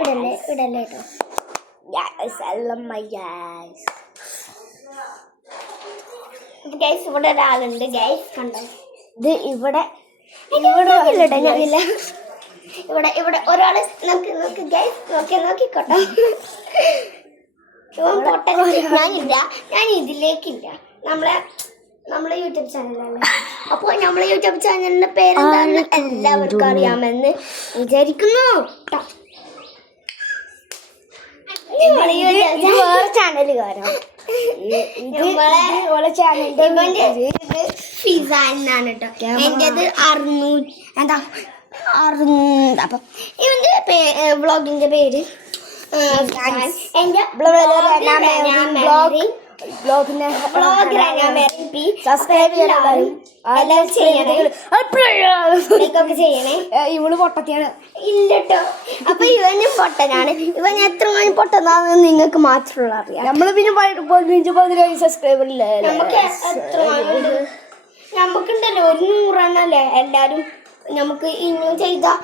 ഇടല്ലേ കേട്ടോ. ഗൈസ് ഇവിടെ ഒരാളുണ്ട് ഗൈസ്, കണ്ടോ? ഇത് ഇവിടെ ഇവിടെ ഒരാള് നോക്ക് ഗൈസ്, നോക്കിക്കോട്ടെ. ഞാൻ ഇതിലേക്കില്ല. നമ്മളെ യൂട്യൂബ് ചാനലാണ്. അപ്പോൾ നമ്മളെ യൂട്യൂബ് ചാനലിന്റെ പേരെന്താണെന്ന് എല്ലാവർക്കും അറിയാമെന്ന് വിചാരിക്കുന്നു. ചാനലുകാരോ ഫിസ എന്നാണ് കേട്ടോ. എന്റേത് 600 അപ്പം ഇവന്റെ വ്ളോഗിന്റെ പേര് എന്റെ ചെയ്യണേ. ഇവള് പൊട്ടത്തിയാണ് ഇല്ലട്ടോ. അപ്പൊ ഇവന് പൊട്ടനാണ്. ഇവൻ എത്ര മണി പൊട്ടനാണെന്ന് നിങ്ങൾക്ക് മാത്രമുള്ള അറിയാം. നമ്മള് പിന്നെ 15 സബ്സ്ക്രൈബർ ഇല്ലേ? നമുക്ക് എത്ര നമുക്കുണ്ടല്ലോ 100 എണ്ണല്ലേ എല്ലാരും. നമുക്ക് ഇനിയും ചെയ്ത